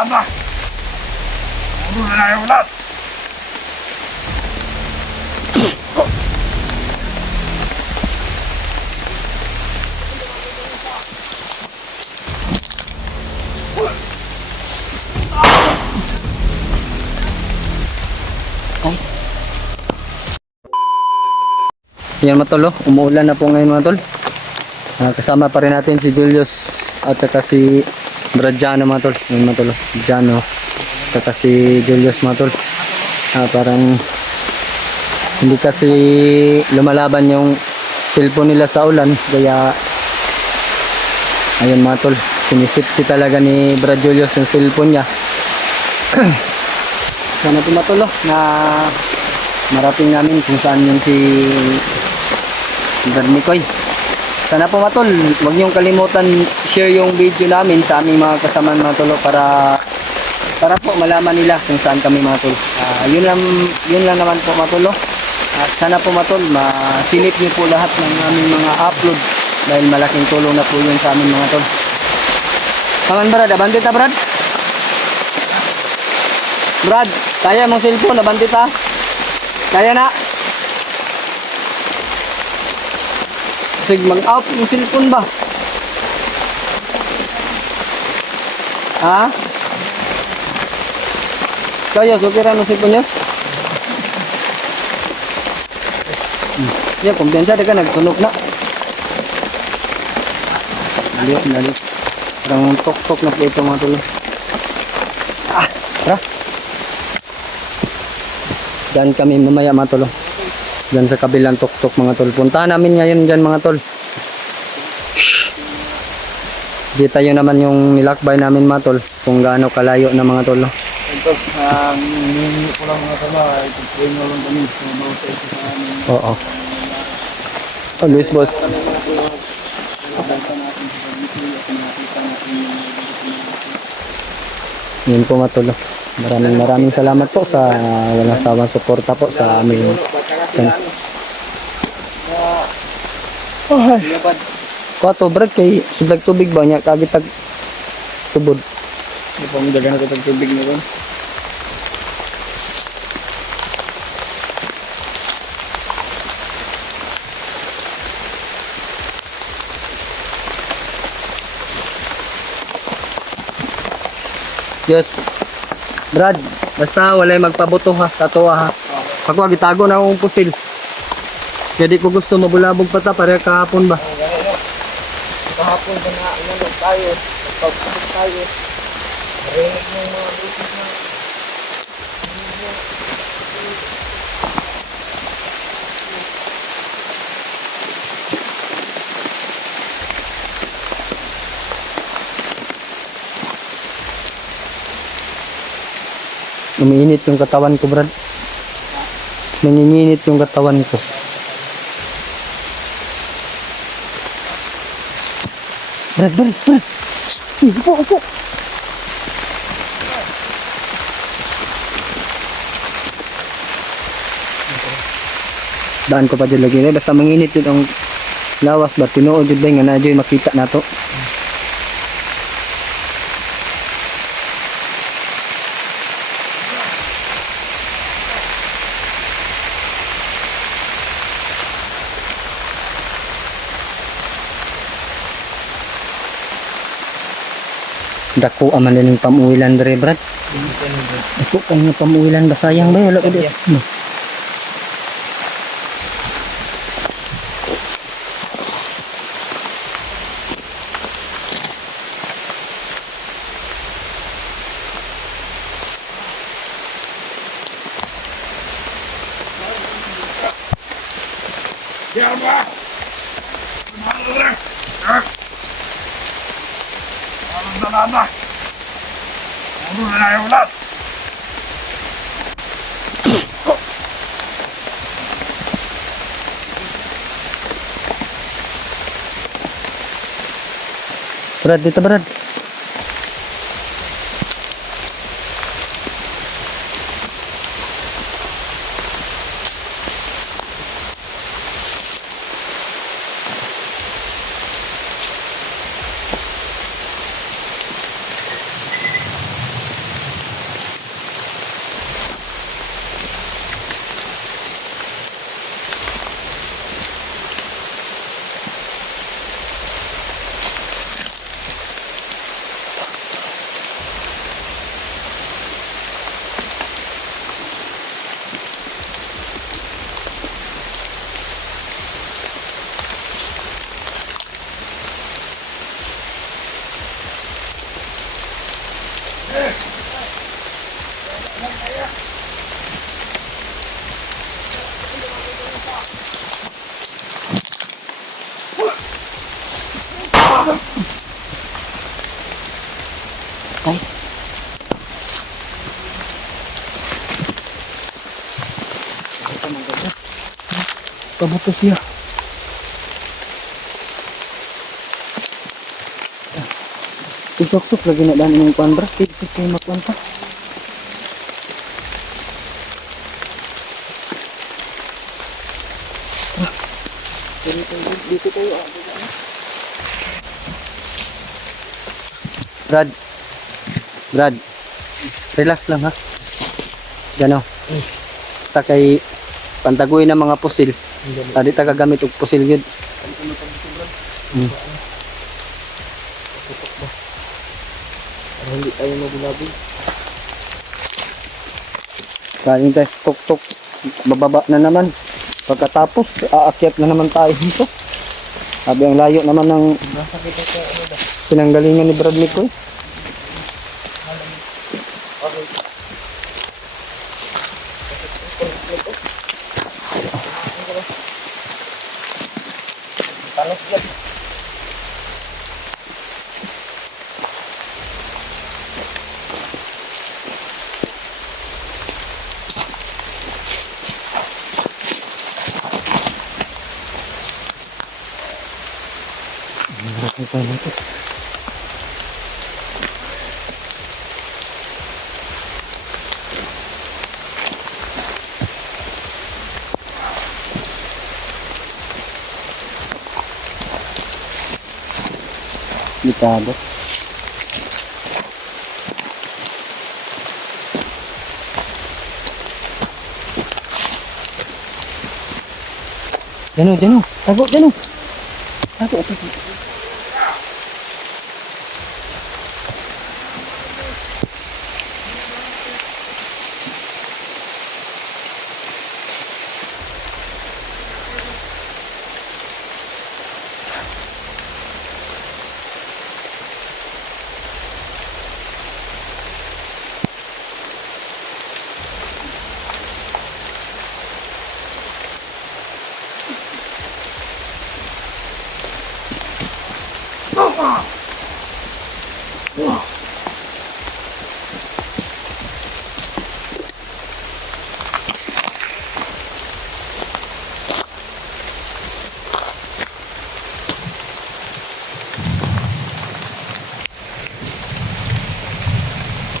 Aba! Puro na yung ulat! Yan mga tol, umuulan na po ngayon mga tol. Kasama pa rin natin si Julius at saka si Bradiano mga tol. Yan mga tol, Bradiano at saka si Julius mga tol. Parang hindi kasi lumalaban yung cellphone nila sa ulan, kaya ayun mga tol, sinisipti talaga ni Brad Julius yung cellphone niya. Sana po mga tol na marating namin kung saan yung si Brad Mikoy. Sana po mga tol, huwag niyong kalimutan share yung video namin sa aming mga kasama mga tol para po malaman nila kung saan kami mga tol. Yun lang naman po mga tol. At sana po mga tol, masilip niyo po lahat ng aming mga upload dahil malaking tulong na po yun sa aming mga tol. Pangan Brad, abandit ha Brad? Brad, kaya mong cellphone, abandit ha? Kaya na? Sige, mag-out yung cellphone ba? Ha? Kaya, sukira ng cellphone niya? Yan, kumpiyansa ka, nagtunog na. Nalit. Parang tok-tok na po ito mga tuloy. Tara. Diyan kami mamaya mga tol. Diyan sa kabilang tok-tok mga tol. Puntahan namin ngayon dyan mga tol. Di tayo naman yung nilakbay namin mga tol. Kung gaano kalayo na mga tol. Ito, hindi ko lang mga tama. Ito-train na lang kami. Oo. Oh, Luis boss. Yun po mga tol. Maraming salamat po sa walang sawang suporta po sa aming Kwato brad kay sudag tubig ba niya kagitag tubod. Hindi pa mga dagan na ito tubig na ito. Yes. Brad, basta walay magpabuto ha, tatuwa ha. Pag wag itago na akong pusil. Jadi ko gusto mabulabog pa ta pareha kahapon ba. Kahapon ba na inanong tayo, pagpapit tayo. Marinig mo yung mga busis na. Umiinit yung katawan ko, Brad. Nanginginit yung katawan ko. Brad. Upo. Daan ko pa dyan lagi. Basta manginit yun ang lawas ba? Tinuod yun ba nga na dyan makita na to. Dako aman din yung pamuwilan dere Brad. Dako kayo yung pamuwilan ba sayang ba wala ko di. Aba! Puro na yung ulat! Brad, dito Brad. Ay. Kabuto siya. Isok-sok lagi na daan ng kuandra. Isok kayo makwanta. Dito tayo. Brad, relax lang ha. Gano. Basta kay pantaguin ng mga pusil. Tadi ta gagamit og pusil gyud. Para hindi tayo mabilabi. Kaling tayo tuk-tuk. Bababa na naman. Pagkatapos, aakyat na naman tayo dito. Sabi ang layo naman ng Nasakit ako ano ba? pinanggalingan ni Brad Nico. Okay. Talos yan. Ditado. Jano. Tago, Jano. Tago.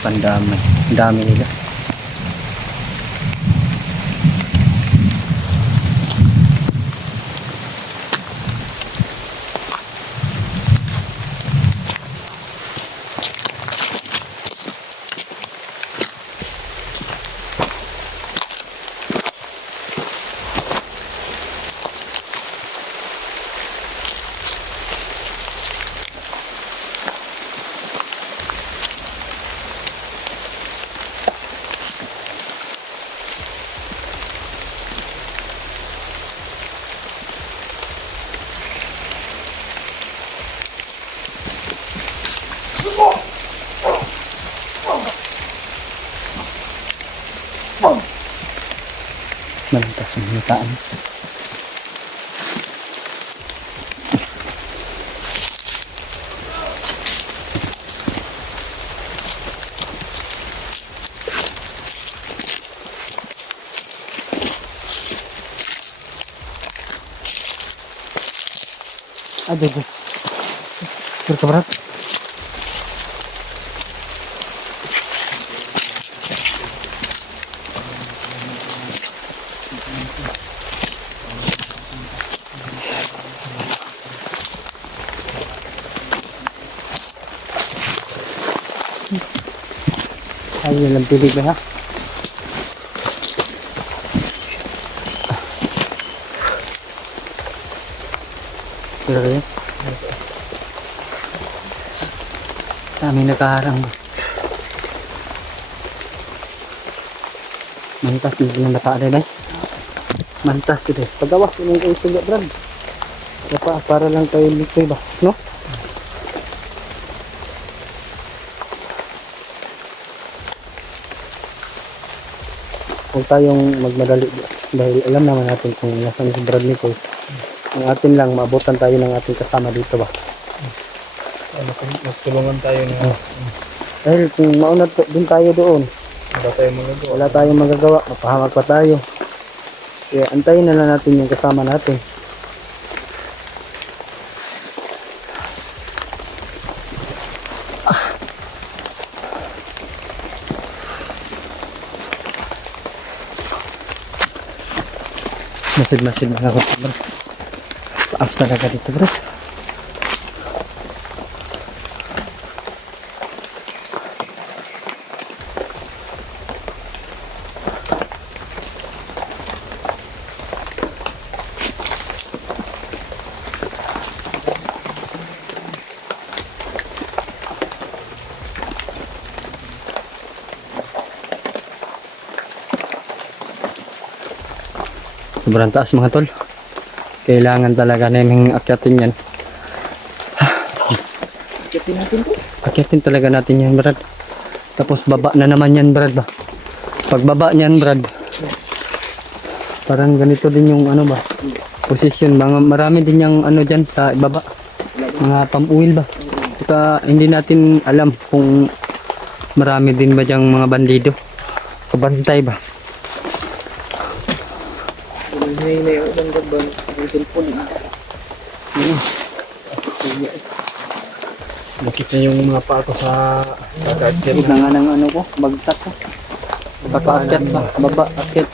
Pandami. Ang dami nila. Malantas ang hitaan. Aduh. Berkeberat. Ayun lang pilig ba ha? Pero yun. Kami nakaharang. Mantas dito ng bata rin eh. Mantas ito. Pagawa ko nung kayo sugat Brad. Para lang tayo litoy ba? No? huwag tayong magmadali dahil alam naman natin kung nasan si Brad Nicoy. Ang atin lang, maabutan tayo ng ating kasama dito ba. Magtulungan tayo na Dahil kung mauna din tayo doon, wala tayong magagawa. wala tayong magagawa, mapahamak pa tayo. Kaya antayin na lang natin yung kasama natin. Masid-masid mga ako, bro. Taas talaga dito, bro. Sobrang taas mga tol. Kailangan talaga naming akyatin yan. Akyatin natin to. Akyatin talaga natin yan, Brad. Tapos baba na naman yan, Brad ba. Pagbaba niyan, Brad, parang ganito din yung ano ba, position. Marami din yung ano dyan sa ibaba. Mga pam-uwil ba. Saka hindi natin alam kung marami din ba dyang mga bandido. Kabantay ba. Hinay na yung ibang gaban. Ang cellphone. Nakita yung mga pa ako sa Huwag na nga ng ano ko, bagtak ko. Papaakyat ba, baba, akyat.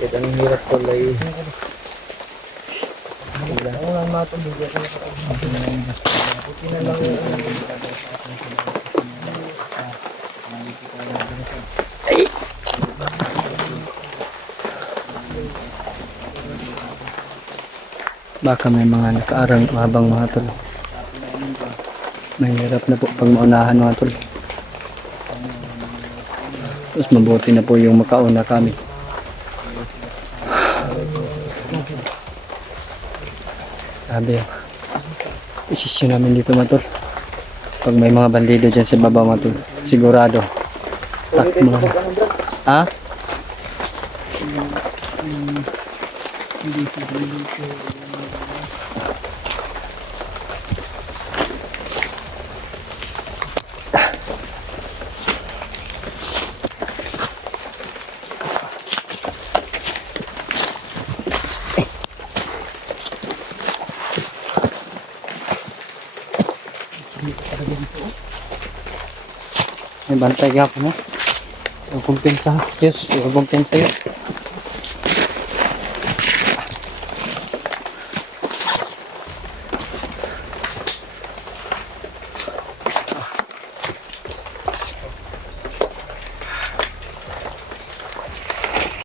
Kaya anong hirap ko lay. Wala na ito. Bigyan ko na sa buti na lang yung Baka may mga nakaarang habang mga tol. Mahirap na po pag maunahan mga tol. Mas mabuti na po yung makauna kami. Sabi yung isisyon namin dito mga tol. Pag may mga bandido dyan sa baba mga tol, sigurado. Takbo. Ha? May bantay ka po mo. Kumpensa. Diyos, kumpensa yun.